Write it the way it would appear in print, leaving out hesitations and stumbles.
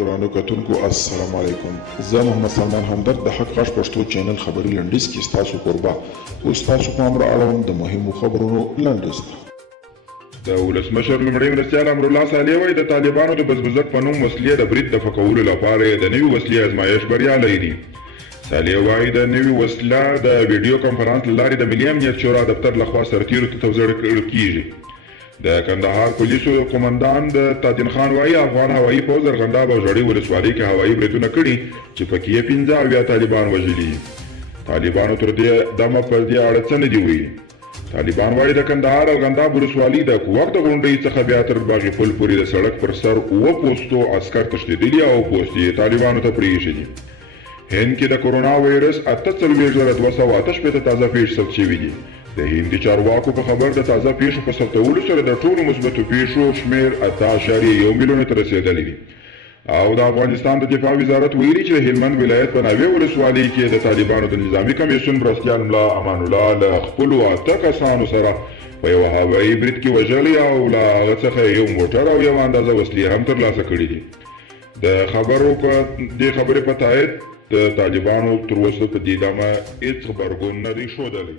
ګرانو کتونکو السلام علیکم. زه محمد سلمان همدرد د حق غږ پښتو چینل خبري لنډیز کې ستاسو قربا اوس تاسو پام را اړوم د مهمو خبرونو لنډیز ته. د ولسمشر لومړی مرستیال امرالله صالح وایي د طالبانو د بزبزک په نوم وسلې د برید د فکولو لپاره د نوي وسلې ازمایش بریالی دي. صالح وایي د نوي وسله د ویډیو کنفرانس له لارې د ملي امنیت شورا دفتر لخوا سرتیرو ته توزیع کیږي. د کندهار پولیسو قومندان د تادین خان وایي افغان هوایي پوځ ارغنداب او ژړۍ ولسوالۍ کې هوایي بریدونه کړي چې پکې یې 15 طالبان وژلي. طالبانو تر دې دمه پر دې اړه څه نه دي ویلي. طالبان وایي د کندهار ارغنداب ولسوالۍ د کووق د غونډۍ څخه بیا تر باغي پل پورې د سړک پر سر 7 پوستو عسکر تښتېدلي او پوستې یې طالبانو ته پرېښي دي. هند کې د کورونا وایرس 48,288 تازه پیښې ثبت شوي دي. د هندي چارواکو په خبر د تازه پیښو په ثبتولو سره د ټولو مثبتو پیښو شمېر 8.1 میلیون ته رسېدلی دی. او د افغانستان د دفاع وزارت ویلي چې د هلمند ولایت په ناوې ولسوالۍ کې د طالبانو د نظامي کمیسیون مرستیال ملا امان الله له خپلو 8 کسانو سره په یو هوایي برید کې وژلي او له هغه څخه یو موټر او یو اندازه وسلې هم ترلاسه کړي دي. د خبرې په تایید د طالبانو تر اوسه په دې دمه هېڅ غبرګون نه دی ښودلی.